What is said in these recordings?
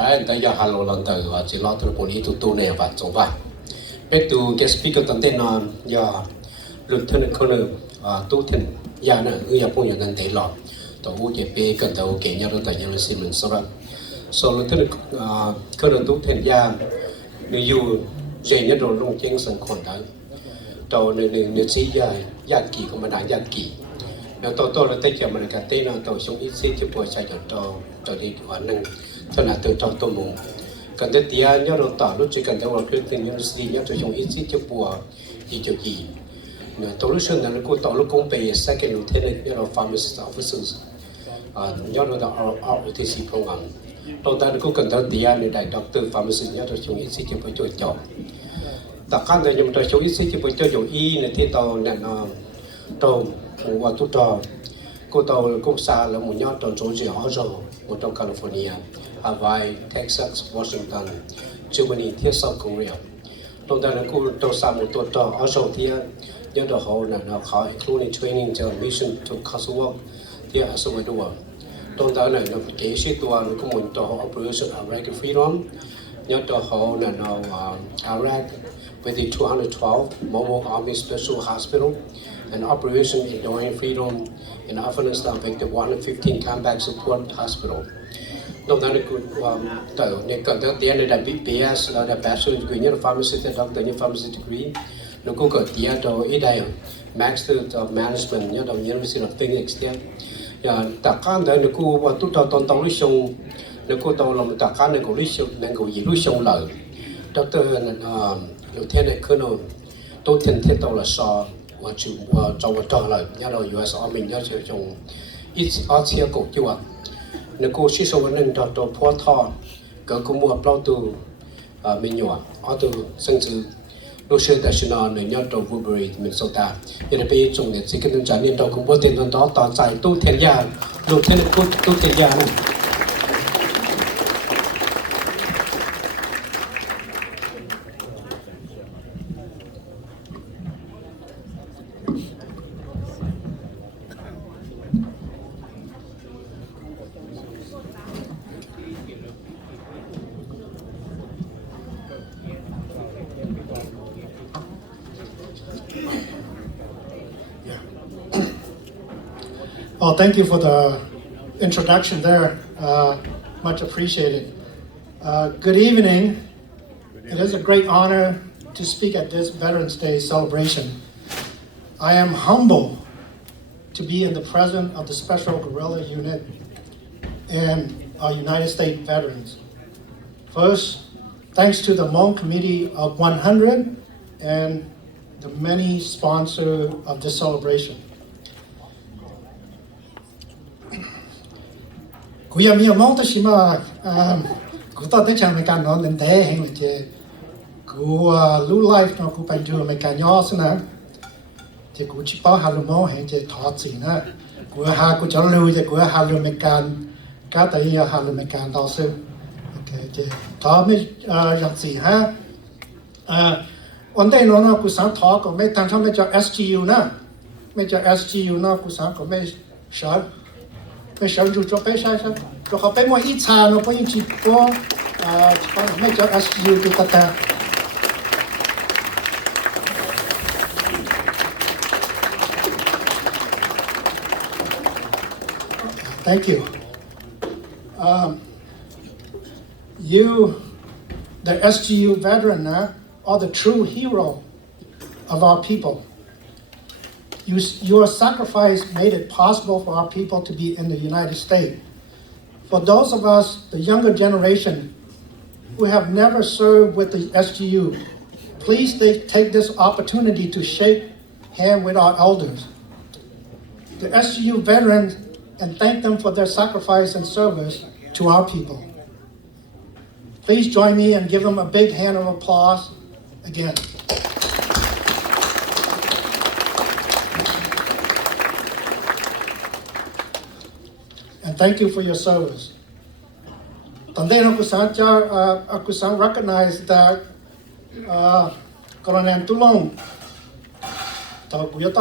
Right, tại giờ hello lần từ và chỉ lo từ bốn ý tu này và chống vậy. Biết tu cái speaker tận tên là giờ luật thân con nữa tu thân giờ nữa người Nhật Bản nhận thấy lọt. Tàu cái bê cần tàu cái nhau rồi tại nhau là xin mình sau đó. Sau luật thân con nữa tu thân giờ người yêu dễ nhất rồi long tiếng sân còn đấy. Tàu người chỉ giờ kỳ không mà đáng giờ kỳ. Nếu tôi là tới giờ mình cái tên là tàu sống ít xíu thì buổi sáng tàu đi hoàn năng thôi là từ trong tôi muốn cần tới tia nhớ rồi tỏ lúc chỉ cần tới vào cái tiền university nhớ tôi sống ít xíu thì buổi gì cho gì tôi lúc xưa là lúc tàu lúc công về second lieutenant nhớ rồi pharmacist officers nhớ rồi là LTC program đầu tiên lúc cần tới tia này đại doctor pharmacist nhớ tôi sống ít xíu thì buổi tôi chọn tất cả những chúng tôi sống ít xíu thì buổi tôi dùng y này thì tàu này nó tàu và tôi trò cô tàu công xã là một nhóm trong chỗ gì họ rồi một trong California, Hawaii, Texas, Washington, Germany, phía South Korea. Trong đó là cô tàu xã một tổ trò ở rồi thì nhớ được họ là nó khó including training cho mission to castle work thì ở số mấy đua. Trong đó là nó kế sĩ tua nó có một tổ operation Iraq Freedom nhớ được họ là nó Iraq with the 212 Mobile Army Special Hospital. An operation enduring freedom in Afghanistan with the 115 Combat Support Hospital. Đồng thời từ những cần tới tiền là BS là bachelor degree như pharmacy, doctor như pharmacy degree, nó cũng có tiền cho ít đây, master of management như đồng University of Phoenix đấy. Tất cả đấy nó cũng vào tụt tàu tàu lý sông, nó cũng tàu làm tất cả nó cũng lý sông, nó cũng gì lý sông lợi. Doctor Lieutenant Colonel Tou Thieng Yang tàu là so và chủ trong một trò lại nhà đầu US Army nhà sử dụng ít ở chia cổ chùa nếu cô sử dụng nên cho phó thọ có cũng mua bao từ mình nhỏ ở từ sinh sự lúc xưa tại Sina nơi nhà đầu Woodbury Minnesota giờ là bây giờ này chỉ cần trả tiền đầu cũng có tiền đó tỏ giải Tou Thieng Yang lúc thế này Tou Thieng Yang Well, thank you for the introduction there. Much appreciated. Good evening. It is a great honor to speak at this Veterans Day celebration. I am humbled to be in the presence of the Special Guerrilla Unit and our United States veterans. First, thanks to the Hmong Committee of 100 and the many sponsors of this celebration. Cú giờ mình mong tới xí mà cú tao tới chẳng mình càng nói lên thế hay là chứ cú lưu life nó cú phải đưa mình càng nhỏ xí nè thì cú chỉ bảo hà lưu mong hay chứ thọ gì nè cú hà cú cho lưu chứ cú hà lưu mình càng cá tới hà lưu mình càng đau xí ok chứ thọ mới giật gì ha vấn đề nó cú sáng thọ còn mấy thằng thằng mấy cho SGU nè mấy cho SGU nó cú sáng còn mấy sợไม่ใช่จู่ๆไปใช่ก็เขาไปมวยอีชาเนาะเพราะยังจีบก็ไม่จะ SU ตัวตา Thank you. You, the SGU veteran, are the true hero of our people. Your sacrifice made it possible for our people to be in the United States. For those of us, the younger generation, who have never served with the SGU, please take this opportunity to shake hands with our elders, the SGU veterans, and thank them for their sacrifice and service to our people. Please join me and give them a big hand of applause again. And thank you for your service. Today, I recognize that Colonel Tulong, Colonel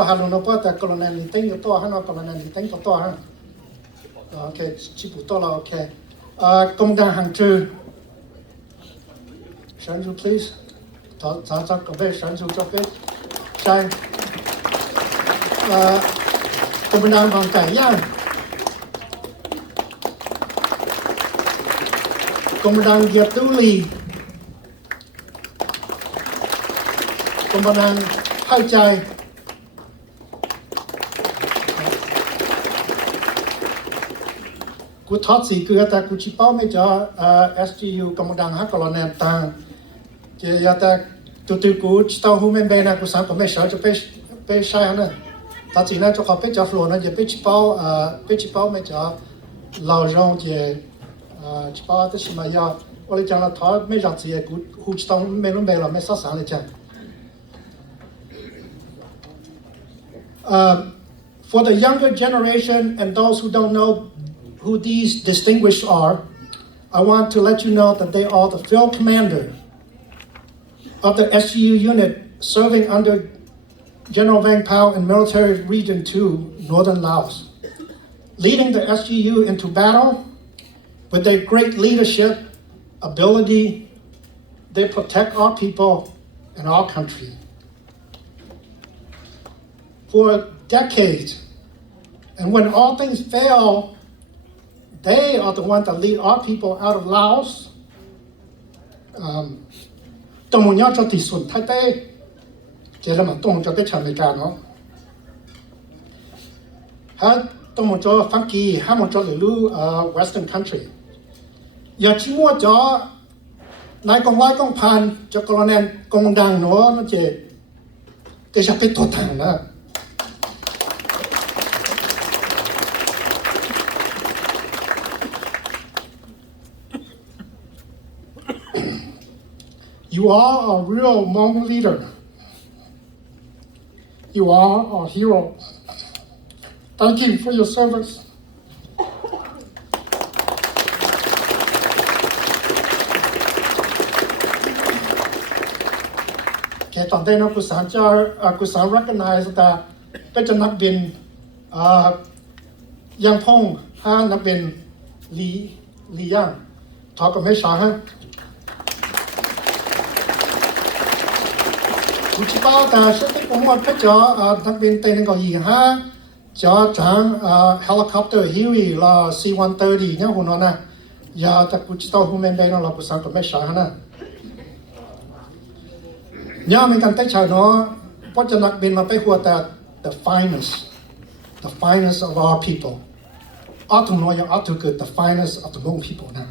Công đoàn hàng trừ Shan you please. Ta go be shan you cho be. Shai. Công đoàn Hoàng Cải Yang. Công đoàn Diệp Tu Lì. Công đoàn Hai Chai. Cú thoát gì cứ ta cú chỉ bảo mấy cho SGU công đoàn hát còn nền tảng. Chỉ ta từ cú chỉ tao hôm bên này cú sáng có mấy sợ cho bé sai nữa. Ta chỉ nói cho họ bé cho flow nó chỉ bé chỉ bảo mấy cho lao rong chỉ bảo tới mà ya, tôi chẳng là tháo mấy giọt gì cú hút tao mấy lúc là mấy sát sáng lại chẳng. For the younger generation and those who don't know who these distinguished are, I want to let you know that they are the field commander of the SGU unit serving under General Vang Pao in Military Region 2, Northern Laos, leading the SGU into battle. With their great leadership, ability, they protect our people and our country. For decades, and when all things fail, they are the ones that lead our people out of Laos. Tổng một nhau cho tỷ xuân Thái Tây, chỉ là một tổng cho tới Mỹ America nó. Ha, tổng một cho Hoa Kỳ, ha một cho lưu Western country. Giờ chỉ mua cho nãy công vai công pan cho colonel công đảng nó chỉ cái sao biết tốt thằng đó. You are a real Hmong leader. You are a hero. Thank you for your service. Okay, today no kusan recognize that better not been Yang Pong ha not been Li Yang. Talk of Mesha ha. Chỉ bảo ta sẽ tiếp cũng một cái cho đặc biệt tên gọi gì ha cho trang helicopter Huey là C-130 nhá hôm nay nè giờ ta cũng chỉ tao hôm nay đây nó là buổi sáng của mấy sáng nè nhá mình cần tới chờ nó bắt cho đặc biệt là phải hùa ta the finest of our people ought to know ought to good the finest of the Hmong people nè.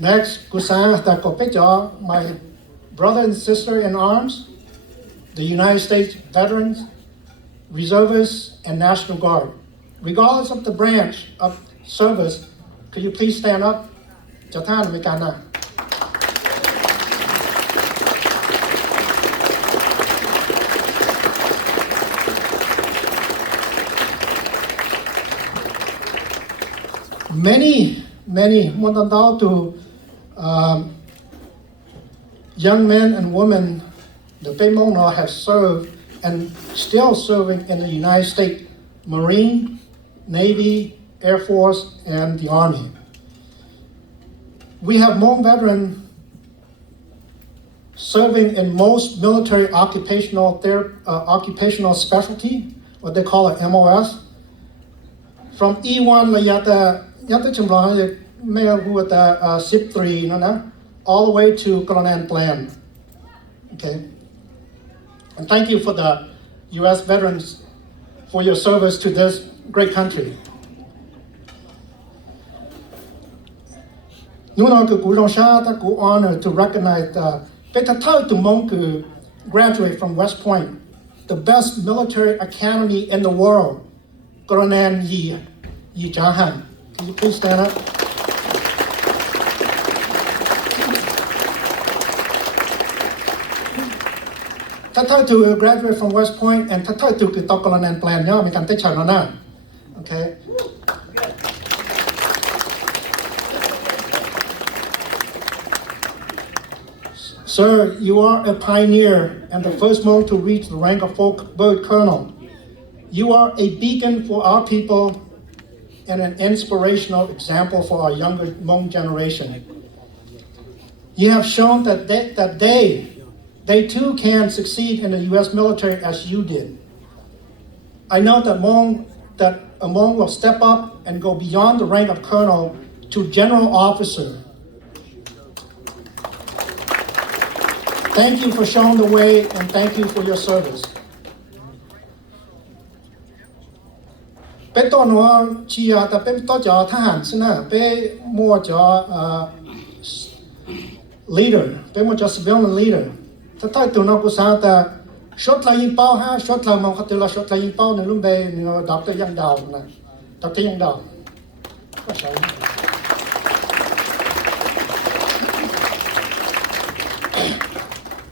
Next, Kusang Takopecha, my brother and sister in arms, the United States veterans, reservists, and National Guard. Regardless of the branch of service, could you please stand up? Jatan Mikana. Many, more than that to young men and women, the Pemona have served and still serving in the United States Marine, Navy, Air Force, and the Army. We have Hmong veterans serving in most military occupational specialty, what they call it MOS. From E1 yata chumla male who at the SIP 3 all the way to Colonel Plan. Okay. And thank you for the US veterans for your service to this great country. Honored to recognize Petatau to Monku graduate from West Point, the best military academy in the world, Colonel Yi Jahan. Can you please stand up? Tatau to graduate from West Point and Tatau to Colonel Plan. Yeah, we can take charge now. Okay. Sir, you are a pioneer and the first Hmong to reach the rank of full bird colonel. You are a beacon for our people and an inspirational example for our younger Hmong generation. You have shown that they too can succeed in the U.S. military as you did. I know that Hmong will step up and go beyond the rank of colonel to general officer. Thank you for showing the way, and thank you for your service. เป็นตัวหนูเชียร์แต่เป็นตัวจอทหารสินะเป็นมัวจอleader เป็นมัวจอ civilian leader ถ้าตัวหนูกุศลแต่ช็อตลายยิงเป้าฮะช็อตลายมองเขาตัวละช็อตลายยิงเป้าในรุ่นเบย์นี่ดร.ยังดาวนะดร.ยังดาวก็ใช่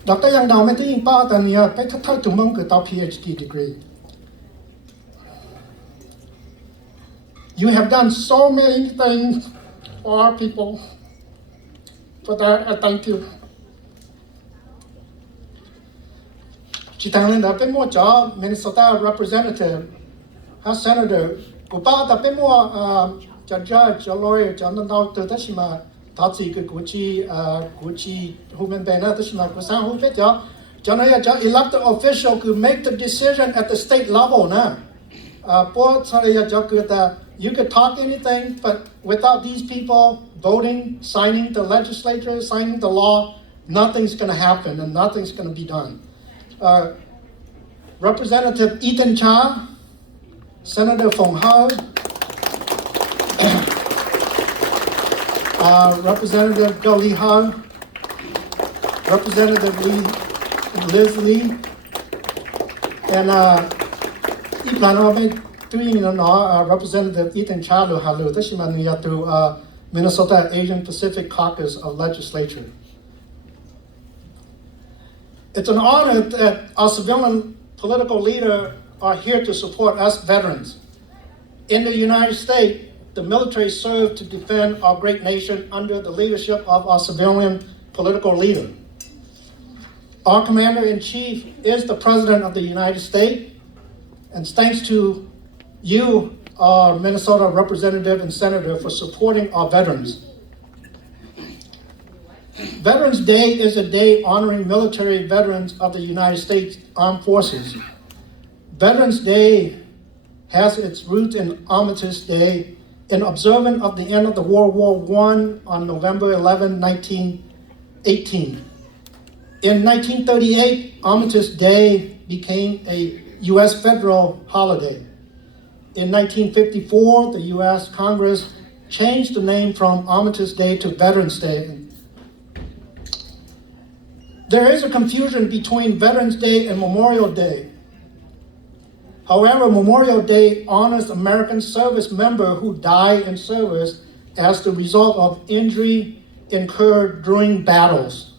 ดร.ยังดาวไม่ได้ยิงเป้าแต่เนี่ยไปถ้าตัวมึงเกิดต่อ PhD degree You have done so many things for our people. For that, I thank you. Chị Tăng Linh đã biết mua cho Minnesota Representative, hay Senator. Của ba đã biết mua cho judge, cho lawyer, cho nên đâu từ đó mà thảo chỉ cái của chị human being đó mà của sang không biết cho nên cho elected official could make the decision at the state level nè. Bố sao đây cho cứ ta You could talk anything, but without these people voting, signing the legislature, signing the law, nothing's going to happen and nothing's going to be done. Representative Ethan Cha, Senator Phong Hao, Representative Goh Lee Hao, Representative Liz Lee, and Representative Ethan Chalu Halu, this is Minnesota Asian Pacific Caucus of Legislature. It's an honor that our civilian political leaders are here to support us veterans. In the United States, the military served to defend our great nation under the leadership of our civilian political leader. Our Commander-in-Chief is the President of the United States, and thanks to you, our Minnesota representative and senator, for supporting our veterans. Veterans Day is a day honoring military veterans of the United States Armed Forces. Veterans Day has its roots in Armistice Day, in observance of the end of the World War I on November 11, 1918. In 1938, Armistice Day became a U.S. federal holiday. In 1954, the U.S. Congress changed the name from Armistice Day to Veterans Day. There is a confusion between Veterans Day and Memorial Day. However, Memorial Day honors American service members who died in service as the result of injury incurred during battles.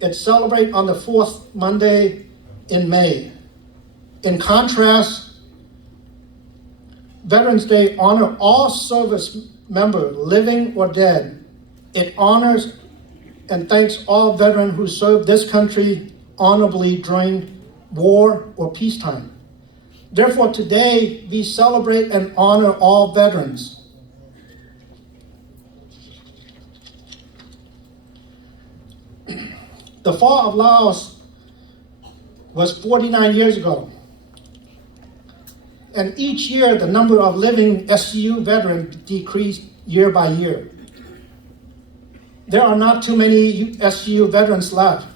It's celebrated on the fourth Monday in May. In contrast, Veterans Day honors all service members, living or dead. It honors and thanks all veterans who served this country honorably during war or peacetime. Therefore, today we celebrate and honor all veterans. The fall of Laos was 49 years ago. And each year, the number of living SCU veterans decreased year by year. There are not too many SCU veterans left.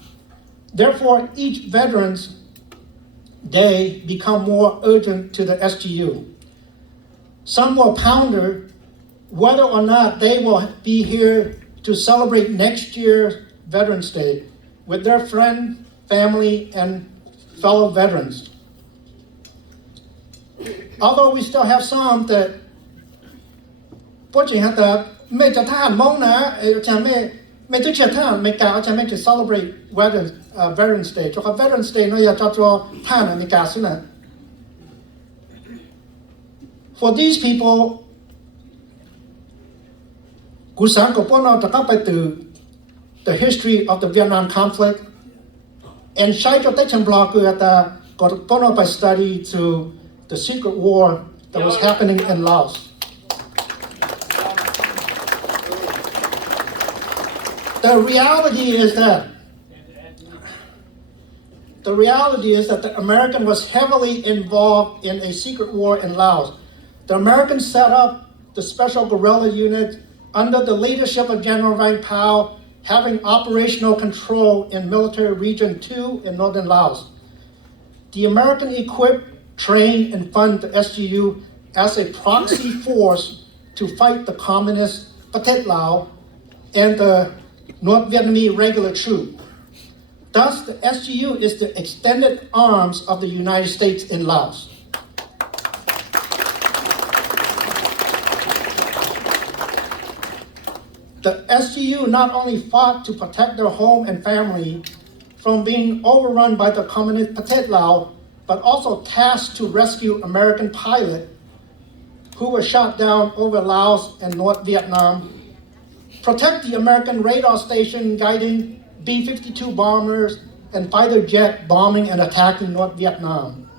Therefore, each Veterans Day become more urgent to the SGU. Some will ponder whether or not they will be here to celebrate next year's Veterans Day with their friend, family, and fellow veterans. Although we still have some that ไม่จะท่านมองนะจะไม่จะเชื่อท่านไม่กล่าวจะไม่ to celebrate Veterans Day เพราะ Veterans Day เราอยากจะตัวท่านไม่กล่าวสินะ For these people กูสานกับพวกเราจะเข้าไปtừ the history of the Vietnam conflict and ใช้จดได้ชันบล็อกคือแต่ก็พวกเราไป study to the secret war that was happening in Laos. The reality is that the American was heavily involved in a secret war in Laos. The Americans set up the Special Guerrilla Unit under the leadership of General Vang Pao, having operational control in Military Region 2 in northern Laos. The American equipped, trained, and funded the SGU as a proxy force to fight the communist Pathet Lao and the North Vietnamese regular troop. Thus, the SGU is the extended arms of the United States in Laos. The SGU not only fought to protect their home and family from being overrun by the communist Pathet Lao, but also tasked to rescue American pilots who were shot down over Laos and North Vietnam, protect the American radar station guiding B-52 bombers and fighter jet bombing and attacking North Vietnam,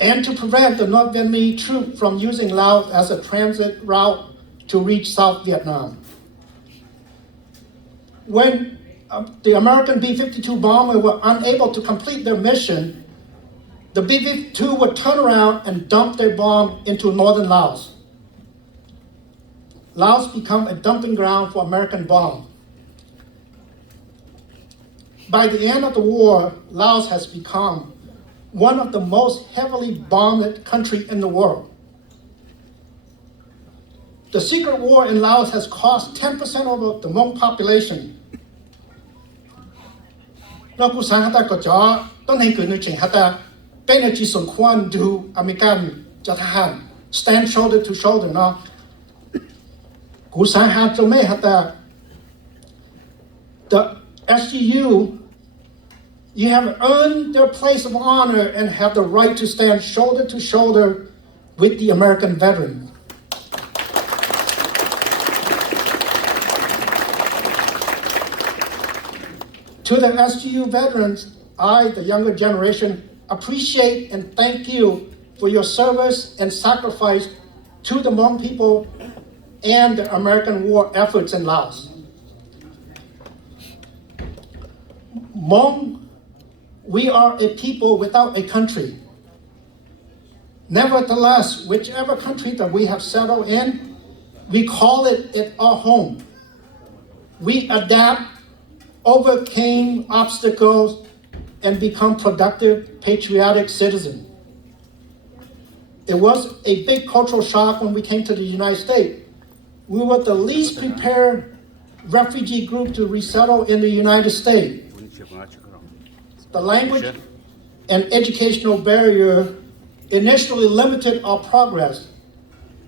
and to prevent the North Vietnamese troops from using Laos as a transit route to reach South Vietnam. When the American B-52 bombers were unable to complete their mission, the B-52 would turn around and dump their bomb into northern Laos. Laos became a dumping ground for American bombs. By the end of the war, Laos has become one of the most heavily bombed countries in the world. The secret war in Laos has cost 10% of the Hmong population. Nó cũng sáng hata có choต้นให้เกิดในเชิงฮะเป็นอาชีพสมควรดูอเมริกันจะทหาร stand shoulder to shoulder เนาะกูสาหัสจะไม่ฮะthe SGU you have earned their place of honor and have the right to stand shoulder to shoulder with the American veteran. To the SGU veterans, I, the younger generation, appreciate and thank you for your service and sacrifice to the Hmong people and the American war efforts in Laos. Hmong, we are a people without a country. Nevertheless, whichever country that we have settled in, we call it our home. We adapt, overcame obstacles, and become productive, patriotic citizens. It was a big cultural shock when we came to the United States. We were the least prepared refugee group to resettle in the United States. The language and educational barrier initially limited our progress.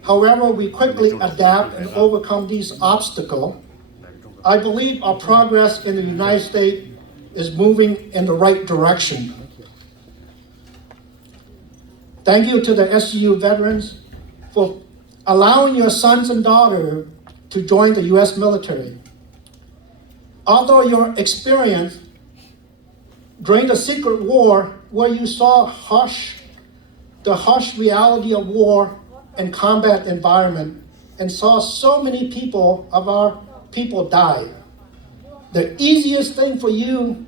However, we quickly adapt and overcome these obstacles. I believe our progress in the United States is moving in the right direction. Thank you to the SGU veterans for allowing your sons and daughters to join the U.S. military. Although your experience during the secret war, where you saw the harsh reality of war and combat environment, and saw so many people of our people die, the easiest thing for you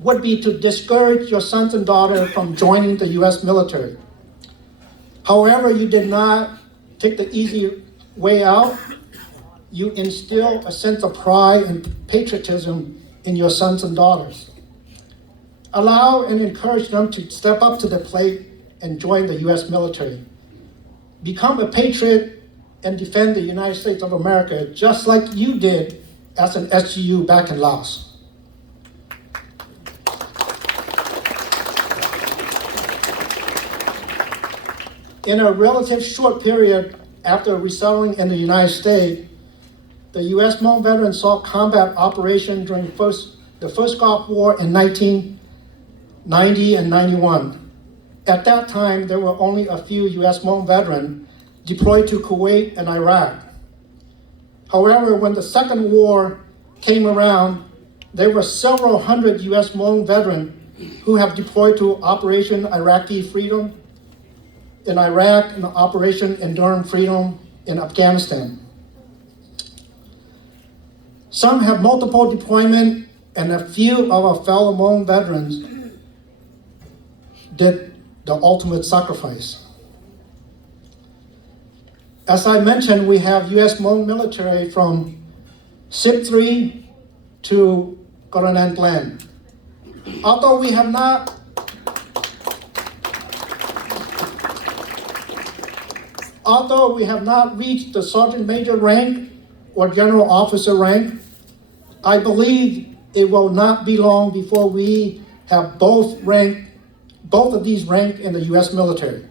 would be to discourage your sons and daughters from joining the U.S. military. However, you did not take the easy way out. You instill a sense of pride and patriotism in your sons and daughters. Allow and encourage them to step up to the plate and join the U.S. military. Become a patriot and defend the United States of America just like you did as an SGU back in Laos. In a relative short period after resettling in the United States, the U.S. Hmong veterans saw combat operation during the first Gulf War in 1990 and 91. At that time, there were only a few U.S. Hmong veterans deployed to Kuwait and Iraq. However, when the second war came around, there were several hundred U.S. Hmong veterans who have deployed to Operation Iraqi Freedom in Iraq and Operation Enduring Freedom in Afghanistan. Some have multiple deployment, and a few of our fellow Hmong veterans did the ultimate sacrifice. As I mentioned, we have U.S. Hmong military from SIP 3 to Coronan Glen. Although we have not reached the sergeant major rank or general officer rank, I believe it will not be long before we have both of these rank in the U.S. military.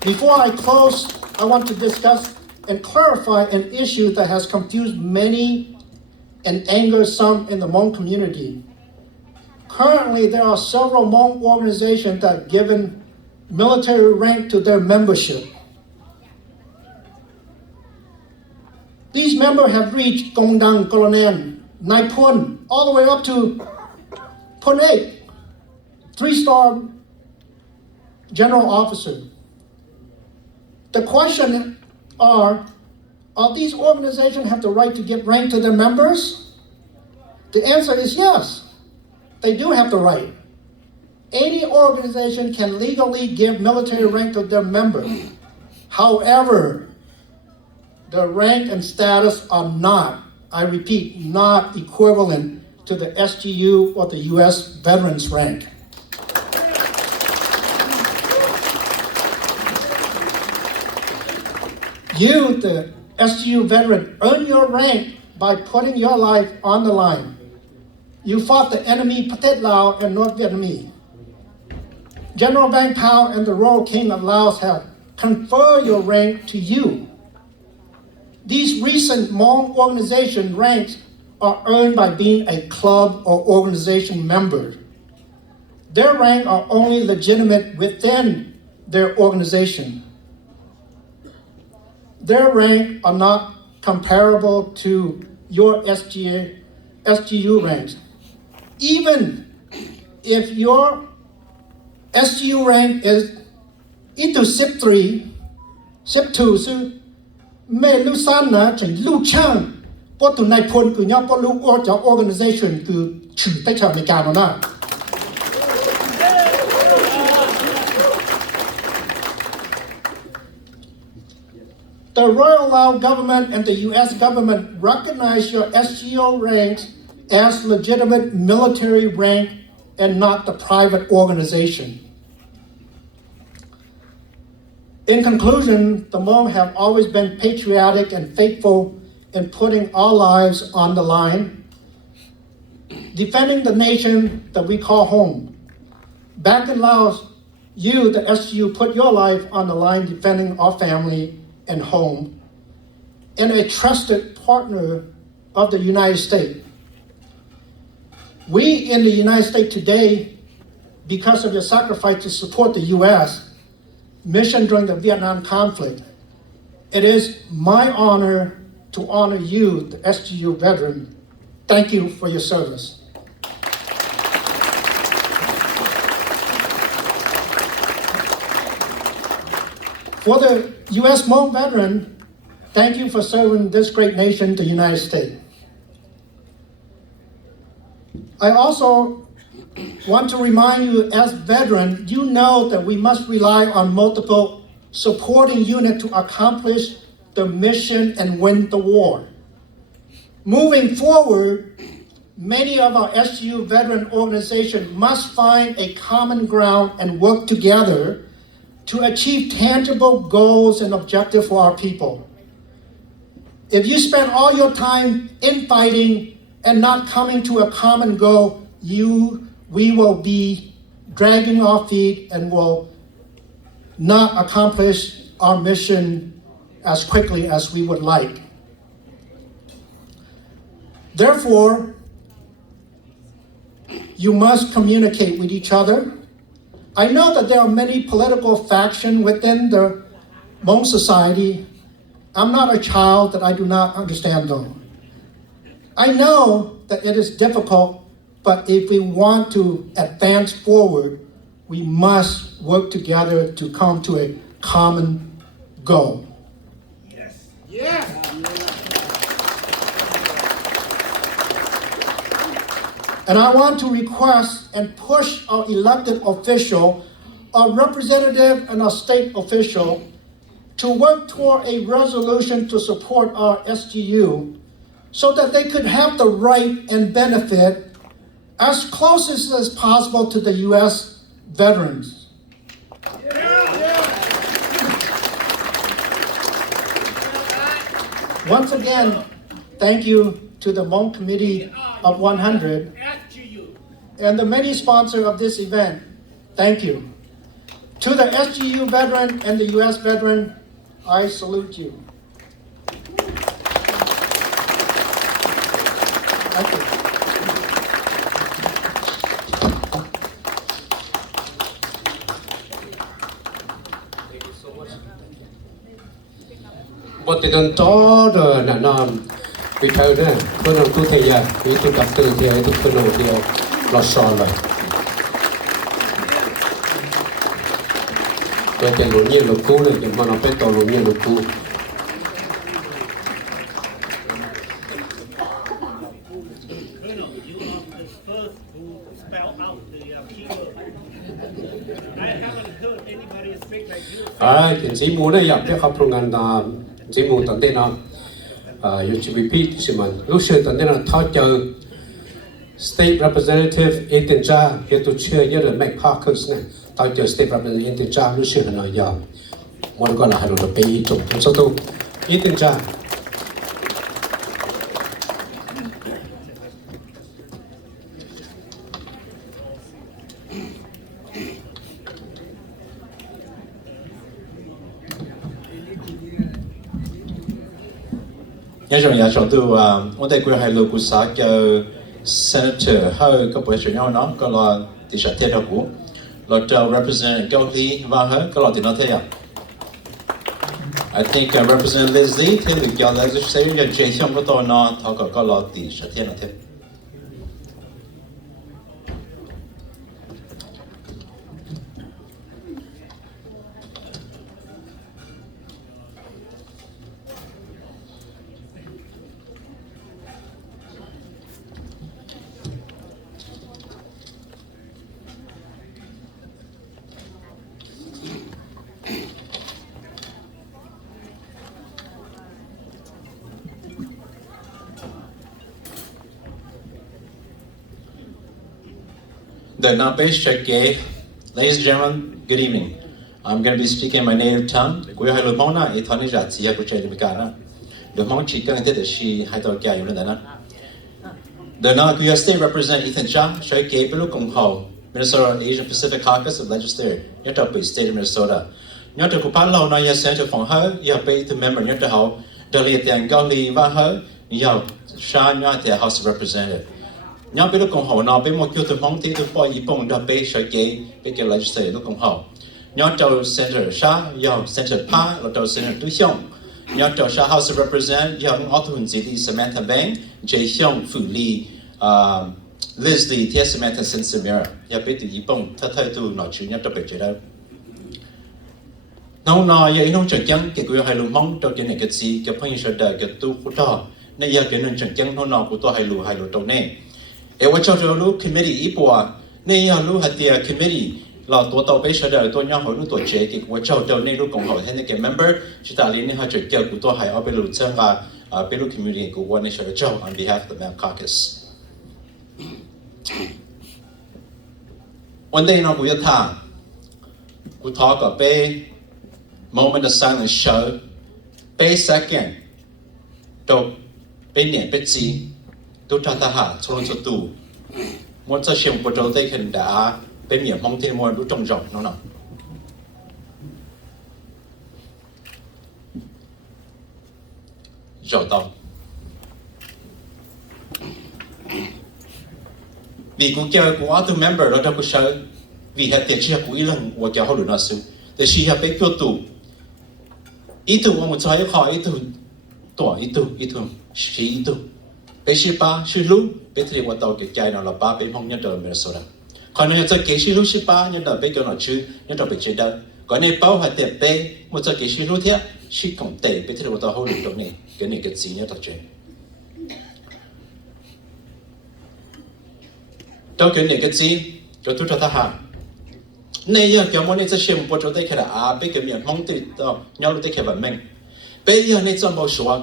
Before I close, I want to discuss and clarify an issue that has confused many and angered some in the Hmong community. Currently, there are several Hmong organizations that have given military rank to their membership. These members have reached Gongdang, Coronan, Nai Pun, all the way up to Pun 8, 3-star general officer. The question are these organizations have the right to give rank to their members? The answer is yes, they do have the right. Any organization can legally give military rank to their members. However, the rank and status are not, I repeat, not equivalent to the SGU or the U.S. veterans rank. You, the SGU veteran, earn your rank by putting your life on the line. You fought the enemy Pathet Lao and North Vietnamese. General Vang Pao and the Royal King of Laos have conferred your rank to you. These recent Hmong organization ranks are earned by being a club or organization member. Their rank are only legitimate within their organization. Their rank are not comparable to your SGU ranks. Even if your SGU rank is into SIP 3, SIP 2, so mẹ lưu san na chỉ lưu chang, có tụi này phun cứ nhau có lưu organization cứ chửi tay chờ mấy cả nó na. The Royal Lao government and the U.S. government recognize your SGO ranks as legitimate military rank and not the private organization. In conclusion, the Hmong have always been patriotic and faithful in putting our lives on the line, defending the nation that we call home. Back in Laos, you, the SGU, put your life on the line defending our family and home, and a trusted partner of the United States. We in the United States today, because of your sacrifice to support the U.S. mission during the Vietnam conflict, it is my honor to honor you, the SGU veteran. Thank you for your service. For the U.S. Hmong veteran, thank you for serving this great nation, the United States. I also want to remind you, as veteran, you know that we must rely on multiple supporting units to accomplish the mission and win the war. Moving forward, many of our SGU veteran organizations must find a common ground and work together to achieve tangible goals and objectives for our people. If you spend all your time infighting and not coming to a common goal, we will be dragging our feet and will not accomplish our mission as quickly as we would like. Therefore, you must communicate with each other. I know that there are many political factions within the Hmong society. I'm not a child that I do not understand though. I know that it is difficult, but if we want to advance forward, we must work together to come to a common goal. Yes. And I want to request and push our elected official, our representative and our state official to work toward a resolution to support our SGU so that they could have the right and benefit as closest as possible to the U.S. veterans. Once again, thank you to the Hmong Committee of 100 and the many sponsors of this event. Thank you. To the SGU veteran and the U.S. veteran, I salute you. Thank you. Một tình hình to rồi là nó bị thâu đó, tôi nói tôi thấy à, vì tôi gặp từ thì tôi nói thì nó sòn rồi. Tôi thấy lúa nhiều lúa cũ này, nhưng mà nó phải to lúa nhiều lúa cũ. Tiến sĩ muốn này yapte khapro nganda sĩ muốn tận đây nó UGBP sĩ mình lúc xưa tận đây nó tháo chờ state representative Etinja hiện tôi chưa nhớ được Mike Parkers này tháo chờ state representative Etinja lúc xưa nó giờ muốn gọi là hai đội bị chụp số tu Etinja nhớ rằng nhà chọn tu ở đây quy hai lô của xã cho senator hơi có buổi chuyện nhau nó có là thì sẽ theo đó của là cho represent Cao Ly và hơi có là thì nó thế à I think represent Leslie theo được cho legislature cho chế xong có tôi nó thọ có là thì sẽ theo nó thế The Napesh Chake, ladies and gentlemen, good evening. I'm going to be speaking in my native tongue. Kuya hai lumona e thani jatsi ya kuchai limikana. Lumong chika inte de shi hai to kya yun dana. The Na Kuya State Representative Ethan Cha Chake Pelu Kung Ho, Minnesota Asian Pacific Caucus of Legislature, Yata State of Minnesota. Nyata Kupalo na ya Senator Fong Ho, ya Bay to member Nyata Ho, Dalia Tiang Goli Va Ho, Yao Sha Nyata House of Representative. Nhau biết lúc Cộng hòa nào biết một kiểu từ mong thì từ bỏ ý bông đã biết sợi kế biết cái legislature lúc Cộng hòa nhau trâu Senator Sha nhau Senator Pa là trâu Senator Tou Thieng nhau trâu Sha House of Representatives nhau ông Arthur Nzi đi Samantha Bang Jay Thieng Phu Lee Leslie Thia Samantha Sinsemira nhau biết từ ý bông thay thay từ nói chuyện nhau trâu biết chuyện đó nấu nói vậy nông trường chăng cái quy hai lùm mong trâu cái này cái gì cái phong sự đời cái tu của trò này giờ cái nông trường chăng nấu nói của tôi hai lù trâu này e wa cho lu committee ipua ne ya lu hatia committee la to tao be shada to nya ho lu to che ki wa cho do ne lu kong ho he ne ke member chita li ni ha che ke ku to hai a be lu changa a be lu community ku wa ne shada cho on behalf of the Map Caucus one day na ku ya tha ku talk a be moment of silence show be second to be ne be chi tôi cho ta hạ cho nó tu muốn cho xem của tôi thấy hình đã bên nhiều mong thêm một lúc trong rộng nó nào rồi tao vì cũng chơi của auto member đó trong cuộc sống vì hệ tiền chia của ý lần của kéo họ được nói sự để chia hệ bên tiêu tụ ý tụ ông một trái họ ý tụ tuổi ý tụ sĩ ý tụ bây giờ ba sư lú bây giờ tôi tàu cái trái nào là ba bên hông nhất đời Minnesota còn nếu cho cái sư lú sư ba nhất đời bây giờ nó chứ nhất đời bây giờ đó còn nếu bao hạt tiền bé một cho cái sư lú thế sư cộng tệ bây giờ tôi tàu hậu lực này cái gì nhất đời chứ đâu cái này cái gì cái tôi cho ta hàng này giờ cái món này sẽ xem bộ chỗ đây cái là bây cái miệng mong từ đó nhau lúc đây cái vật mình bây giờ này trong bao số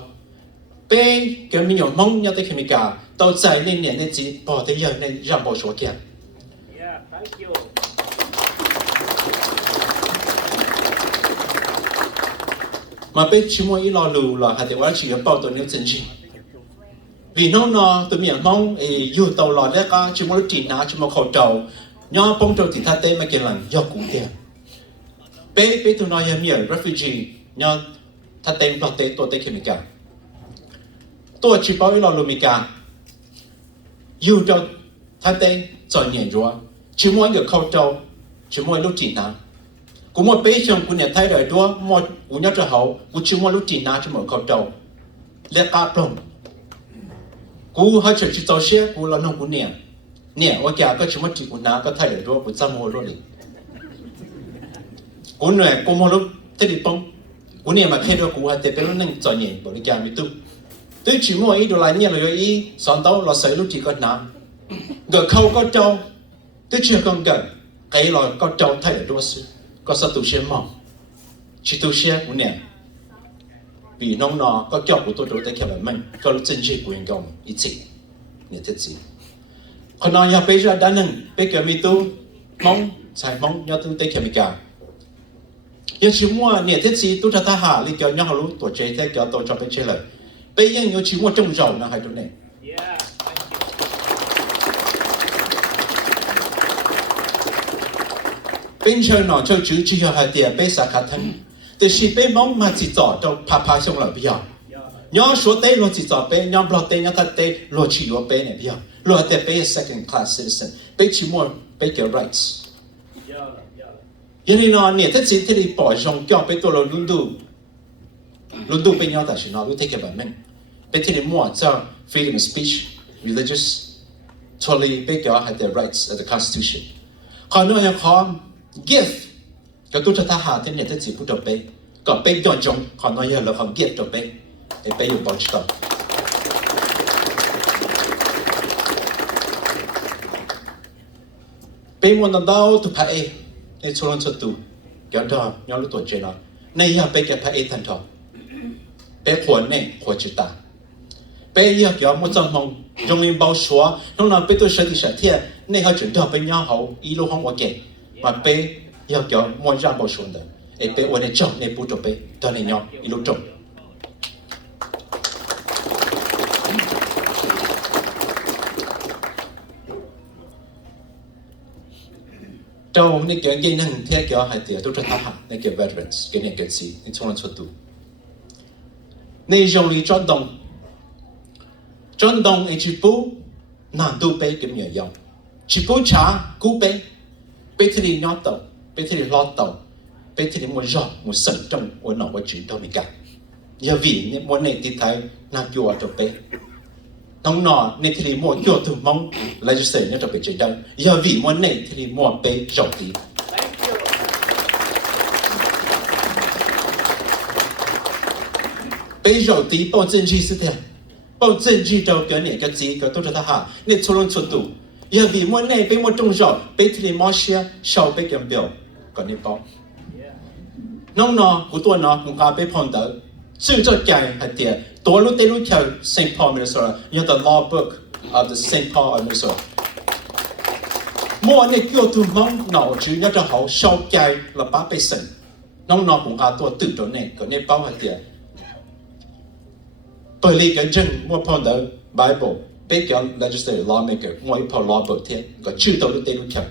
bây cái miệng mong nhau đây cái mình cả tao giải nên này gì bỏ tới giờ này ra bao số kia mà bây chỉ muốn ý lo lù là hạt điều chỉ có bao tuổi nếu chân chính vì nó tụi mình mong dù tàu lò đấy cả chỉ muốn chỉ nào chỉ muốn khẩu trầu nhau bông trầu thì thà tên mà cái lần do cũng tiền bây tụi nó hiện nhiều refugee nhau thà tên bảo tên tôi tên khi mình cả tôi chỉ bảo ý lo lù mình cả dù cho thà tên cho nhẹ rồi chỉ muốn được khẩu trầu chỉ muốn lúc chỉ nào cũng một bé chồng cũng nhận thấy rồi đó một cũng nhớ cho hậu cũng chỉ muốn lúc chỉ nào chỉ muốn khẩu trầu lẽ cả plong cú hai chuyện chỉ tao xe cú là nông cú nè ở nhà có chỉ một chỉ cú ná có thay đổi đó cú chăm mua rồi đi cú này cú mua lúc thế đi bông cú nè mà thay đổi cú hay để bên nó nâng cho nhẹ bởi vì nhà mình tu tôi chỉ mua ý đồ lại nè rồi ý sáng tao là sấy lúc chỉ có ná gỡ khâu có trâu tôi chưa còn gần cái là có trâu thay đổi đó sự có sao tu xe mỏng chỉ tu xe cú nè vì nó có cho của tôi đối với cái mình có lúc chân chỉ của anh công ít chỉ như thế gì còn nói nhà bây giờ đã nâng bây giờ mình tu mong sai mong nhau tu tới cái mình cả giờ chỉ mua như thế gì tôi cho ta hạ lý do nhau lúc tuổi trẻ thế cho tôi cho bên chơi lời bây giờ nhiều chỉ mua trồng rau là hai chỗ này bên chơi nó chơi chữ chỉ là hai tiền bây giờ khá thân từ khi bé mong mà chỉ cho papa xong là bây giờ nhớ số tê luôn chỉ cho bé nhớ lo tê nhớ thật tê lo chỉ lo bé này bây giờ lo tê bé second class citizen bé chỉ muốn bé cái rights vậy nên nó nè tất nhiên thì bỏ rong cho bé tôi là luôn đủ bé nhớ tại sao nó luôn take care mình bé thì mua cho freedom of speech religious totally bé cái had their rights at the constitution còn nó là khó gift cái tôi cho ta hạ thế này thế chỉ phụ thuộc bé còn bé chọn trong còn nói là không gift cho bé để bé dùng bảo trợ bé muốn làm đâu tụi phải để cho nó tụ cái đó nhớ lúc tuổi trẻ nó này giờ bé cái phải thành thọ bé khuẩn này khuẩn chữ ta bé giờ kiểu một trăm mong trong những bao số lúc nào bé tôi sẽ đi sẽ thiệt này họ chuyển cho bé nhau hậu ý lúc không có kể mà bé giờ kiểu mỗi ra bao số đó bé ôn này trồng này bù trồng bé đó này nhau ý lúc trồng trong này kiểu cái năng theo kiểu hay thì tôi cho ta học này kiểu veterans cái này cái gì này trong lần xuất tu này dùng lý chọn đồng ấy chỉ bù nạn tu bé cái nhiều dòng chỉ bù trả cú bé thì nhót tàu bé thì lót tàu bé thì mua giọt mua sẵn trong mua nọ mua chuyện đâu mình cả giờ vì những món này thì thấy là chùa cho bé nông nọ này thì mua chùa từ mong lấy cho sấy cho bé chơi đâu giờ vì món này thì mua bé giọt tí bé giọt tí bao chân chi sự thế bao chân chi đâu cái này cái gì cái tôi cho ta hạ này cho luôn cho tụ giờ vì món này bé mua trong giọt bé thì mua xe sau bé kiếm biểu còn này bao nông nọ của tôi nó cũng có bé phong tử sự cho cái hay tiền tôi lúc tây lúc theo Saint Paul Minnesota you the law book of the Saint Paul of Minnesota mỗi này kêu tụi mong nào chứ nhớ cho họ sau cái là ba bê sinh nông nọ cũng có tôi tự chỗ này có này bao hay tiền bởi vì cái chân mua phong tử Bible bé cái legislative lawmaker mỗi Paul law book thế có chữ tôi lúc tây lúc theo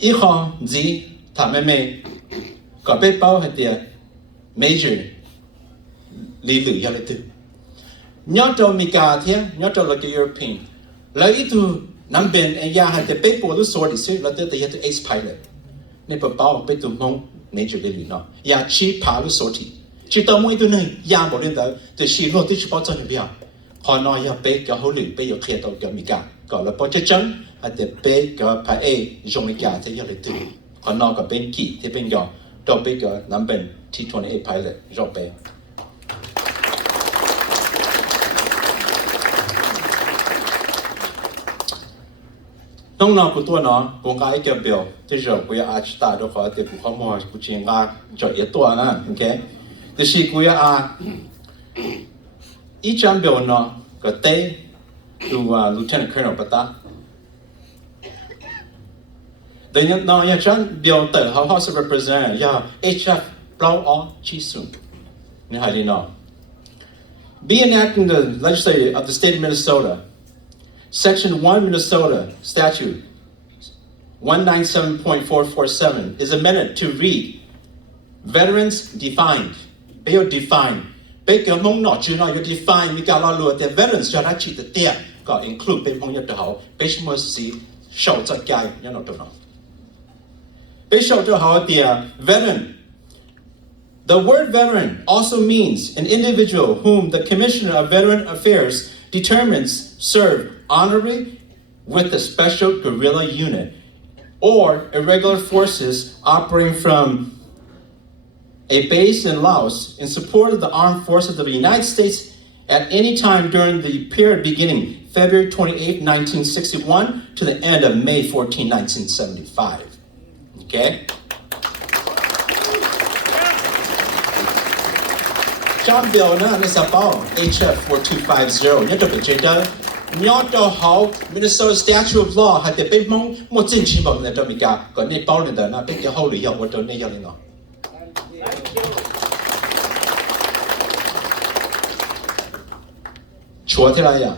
ý họ gì thằng mẹ có bé bao hay tiền major lý lử ra lại từ nhớ cho mình cả thế nhớ cho là cái European lấy ít tu nằm bên anh ya hay tiền bé bộ lúc số đi xí là tới tới ace pilot nên bà bao bé tu mong major lý lử nó ya chỉ phá lúc số thì chỉ tao mỗi tu này ya bộ lên tới từ xí luôn tới chỉ bao cho người biết họ nói ya bé cái hậu lử bé có kia tao cái mình cả gọi là bao chân hay tiền bé cái phải dùng mình cả thế ra lại từ còn nó có bên kỹ thì bên nhỏ đâu bây giờ nằm bên T28 pilot rồi bé น้องนอกูตัวน้องกูกายเกี่ยวเบลที่จะกูอยากอาชิตาด้วยขอเดี๋ยวกูข้อมูลกูจริงก็จดเยอะตัวนะโอเคแต่ชีกูอยากอีจันเบลน้องก็เต้ดูLieutenant Colonel ปะตาเดี๋ยวน้องอยากจันเบลเตอร์เขาจะ represent อยาก HF เปล่าอ๋อชีสุนนี่หายดีน้อง Be enacting the legislature of the state of Minnesota. Section 1 Minnesota Statute 197.447 is amended to read Veterans defined. They are defined. They are not defined. We got all the veterans that actually the there got include they mong the how. They must see show that guy. You know don't know. They show the how the veteran. The word veteran also means an individual whom the Commissioner of Veteran Affairs determines served honorably with a special guerrilla unit or irregular forces operating from a base in Laos in support of the armed forces of the United States at any time during the period beginning February 28, 1961 to the end of May 14, 1975. Okay? John Bill na sa pao HF 4250 nhất được chế đó nhớ cho hậu Minnesota Statute of Law hay để bên mong một chính trị bảo này cho mình cả còn này bao này đó là bên cái hậu lý học của tôi này nó chúa thế này à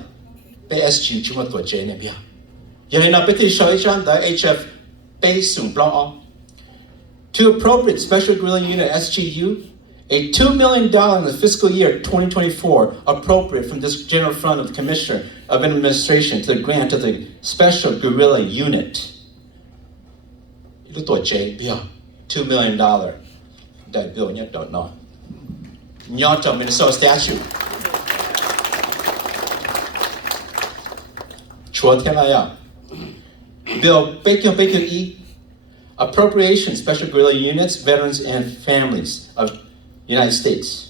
BSG chúng ta tuổi trẻ này bia giờ này là bên thì soi cho đó HF base sủng bao to appropriate special guerrilla unit SGU a $2 million in the fiscal year 2024 appropriate from this general fund of the Commissioner of Administration to the grant of the Special Guerrilla Unit. Lúc tuổi trẻ bia $2 million. Đại biểu nhất don't know. Nhớ trong Minnesota statute. Chúa thế này à? Bill Baker E. Appropriation Special Guerrilla Units, Veterans and Families of United States.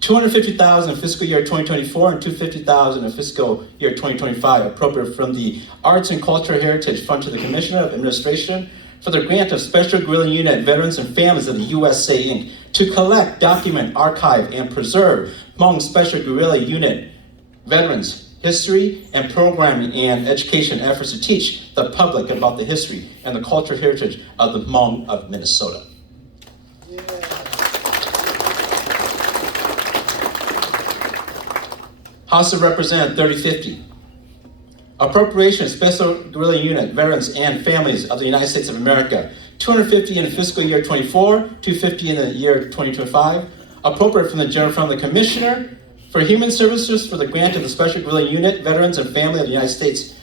$250,000 in fiscal year 2024 and $250,000 in fiscal year 2025 appropriate from the Arts and Cultural Heritage Fund to the Commissioner of Administration for the grant of Special Guerrilla Unit Veterans and Families of the USA, Inc. to collect, document, archive, and preserve among Special Guerrilla Unit veterans history and programming and education efforts to teach the public about the history and the cultural heritage of the Hmong of Minnesota. House of Representatives 3050. Appropriation Special Guerrilla Unit Veterans and Families of the United States of America. $250 in the fiscal year 24, $250 in the year 2025. Appropriate from the General Fund of the Commissioner for Human Services for the grant of the Special Guerrilla Unit Veterans and Family of the United States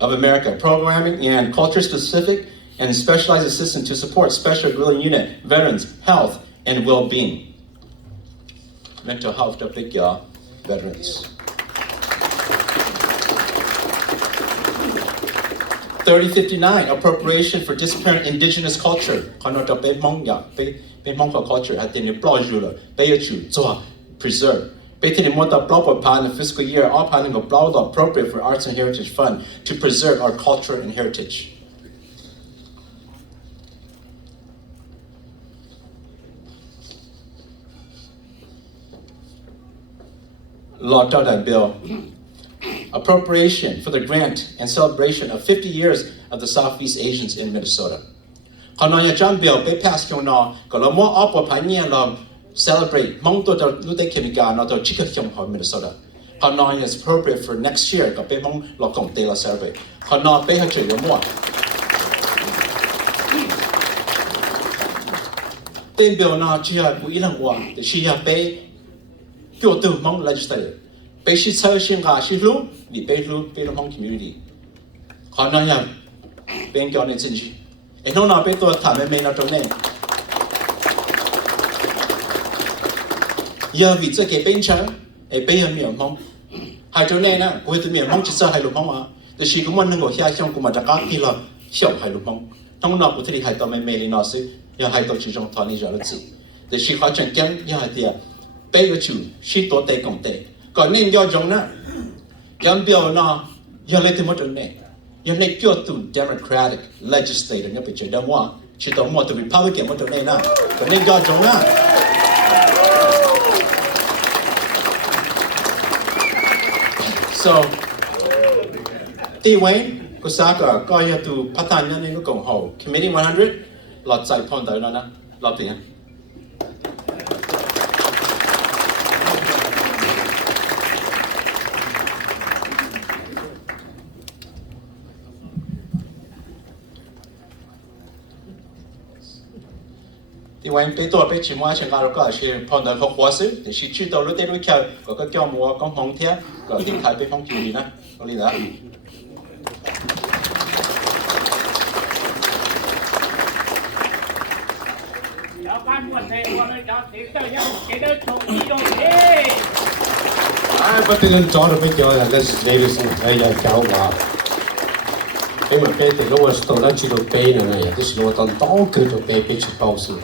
of America. Programming and culture specific and specialized assistance to support Special Guerrilla Unit Veterans' health and well-being. Mental health to big veterans. 3059 appropriation for disappearing indigenous culture. ขณะจะเป็นมองอย่างเป็นมองของ culture ให้เป็นปล่อยอยู่เลยไปอยู่做 preserve ไปที่นี่มันจะปล่อยปผ่าน the fiscal year ออกผ่านก็ปล่อย appropriate for Arts and Heritage Fund to preserve our culture and heritage. Law that bill. Appropriation for the grant and celebration of 50 years of the Southeast Asians in Minnesota. Kanaya John Bill be passed on ko lo mo op pa nia lo celebrate mong to lu te kemika no to chika kyong ho Minnesota. Kanaya is appropriate for next year ko be mong lo kong te la celebrate. Kanaya be ha chhe yo mo. Tên bill na chia bu ilang wa de chia be kyo tu mong legislature. Be shi chao shin ga shi lu ni be lu be lo mong community. Kanaya ben kyo ne chin ji. E no na be to ta me na to ne. Ya vi zhe ge ben cha e be ya mi mong. Hai to ne na ko tu mi mong chi sa hai lu mong a. De shi ku mon ngo xia xiong ku ma ta ka ki la xiao hai lu mong. Tong na ku tri hai to me li na si ya hai to chi jong ta ni ja le zi. De shi ha chen gen ya dia. Be ge chu shi to te kong te. Còn nên do giống na, dám biểu na, giờ lấy thêm một trận này, ยังในเกี่ยวกับ Democratic legislator เนี่ยไปเจอได้ว่าชิดตัว Republican มันตัวไหนนะตัวนี้ยอดจงนะ so ที่ไว้ก็สักก็อยากดูพัฒนาในลูกของเขา Committee 100หลอดใจพอนได้แล้วนะหลอดเพียงที่วันไปตัวไปชิมว่าฉันก็รู้ก็是พอเดินเขาหัวซื้อแต่ชิดตัวรู้ได้รู้แค่ก็เกี่ยวมัวก็ห้องเที่ยก็ทิ้งท้ายไปห้องกินดีนะก็เลยละbất cứ lần chó được bây giờ là legislative hay là kéo vào cái mà cái từ lúc mà tôi đã chỉ được pay này này, cái số tận to cứ được pay chỉ bao nhiêu